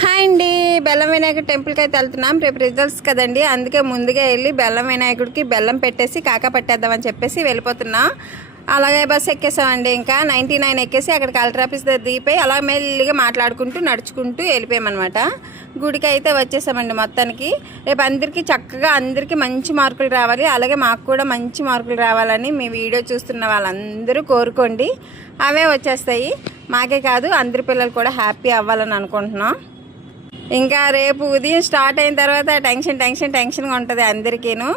Hi అండి, బెల్లం వినాయకుడు టెంపుల్కి అయితే వెళ్తున్నాం. రేపు రిజల్ట్స్ కదండి, అందుకే ముందుగా వెళ్ళి బెల్లం వినాయకుడికి బెల్లం పెట్టేసి కాకా పట్టేద్దామని చెప్పేసి వెళ్ళిపోతున్నాం. అలాగే బస్సు ఎక్కేసామండి. ఇంకా 99 ఎక్కేసి అక్కడ కలెక్టర్ ఆఫీస్ దగ్గర దిగిపోయి అలా మెల్లిగా మాట్లాడుకుంటూ నడుచుకుంటూ వెళ్ళిపోయామన్నమాట. గుడికి అయితే వచ్చేసామండి. మొత్తానికి రేపు చక్కగా అందరికీ మంచి మార్కులు రావాలి, అలాగే మాకు కూడా మంచి మార్కులు రావాలని మీ వీడియో చూస్తున్న వాళ్ళందరూ కోరుకోండి. అవే వచ్చేస్తాయి. మాకే కాదు, అందరి పిల్లలు కూడా హ్యాపీ అవ్వాలని అనుకుంటున్నాం. ఇంకా రేపు ఉదయం స్టార్ట్ అయిన తర్వాత టెన్షన్గా ఉంటుంది అందరికీను.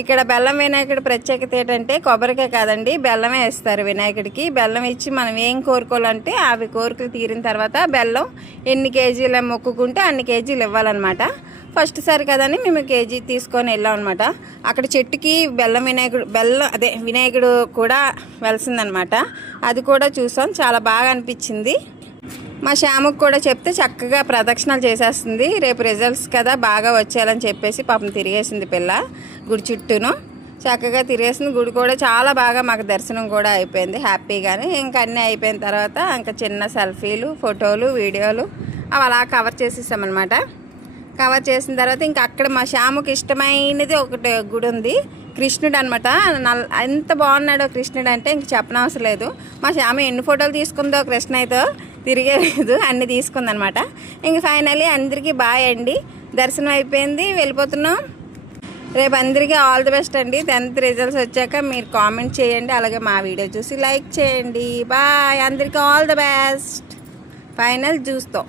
ఇక్కడ బెల్లం వినాయకుడి ప్రత్యేకత ఏంటంటే కొబ్బరికాయ కాదండి, బెల్లమే ఇస్తారు వినాయకుడికి. బెల్లం ఇచ్చి మనం ఏం కోరుకోవాలంటే అవి కోరికలు తీరిన తర్వాత బెల్లం ఎన్ని కేజీలు మొక్కుకుంటే అన్ని కేజీలు ఇవ్వాలన్నమాట. ఫస్ట్ సారి కదని మేము కేజీ తీసుకొని వెళ్ళాం అనమాట. అక్కడ చెట్టుకి వినాయకుడు కూడా వెలిసిందనమాట. అది కూడా చూసాం, చాలా బాగా అనిపించింది. మా శ్యాముకు కూడా చెప్తే చక్కగా ప్రదక్షిణలు చేసేస్తుంది. రేపు రిజల్ట్స్ కదా, బాగా వచ్చేయాలని చెప్పేసి పాపం తిరిగేసింది పిల్ల గుడి చుట్టూను. చక్కగా తిరిగేసింది. గుడి కూడా చాలా బాగా మాకు దర్శనం కూడా అయిపోయింది హ్యాపీగానే. ఇంకా అన్నీ అయిపోయిన తర్వాత ఇంకా చిన్న సెల్ఫీలు, ఫోటోలు, వీడియోలు అవి అలా కవర్ చేసేసామన్నమాట. కవర్ చేసిన తర్వాత ఇంకా అక్కడ మా శ్యాముకి ఇష్టమైనది ఒకటి గుడి ఉంది, కృష్ణుడు అనమాట. ఎంత బాగున్నాడో కృష్ణుడు అంటే ఇంక చెప్పనవసరం లేదు. మా శ్యామ ఎన్ని ఫోటోలు తీసుకుందో కృష్ణయ్యతో తిరిగేలేదు, అన్నీ తీసుకుందనమాట. ఇంక ఫైనల్లీ అందరికీ బాయ్ అండి, దర్శనం అయిపోయింది, వెళ్ళిపోతున్నాం. రేపు అందరికీ ఆల్ ది బెస్ట్ అండి. 10th రిజల్ట్స్ వచ్చాక మీరు కామెంట్ చేయండి, అలాగే మా వీడియో చూసి లైక్ చేయండి. బాయ్, అందరికీ ఆల్ ది బెస్ట్. ఫైనల్ చూస్తాం.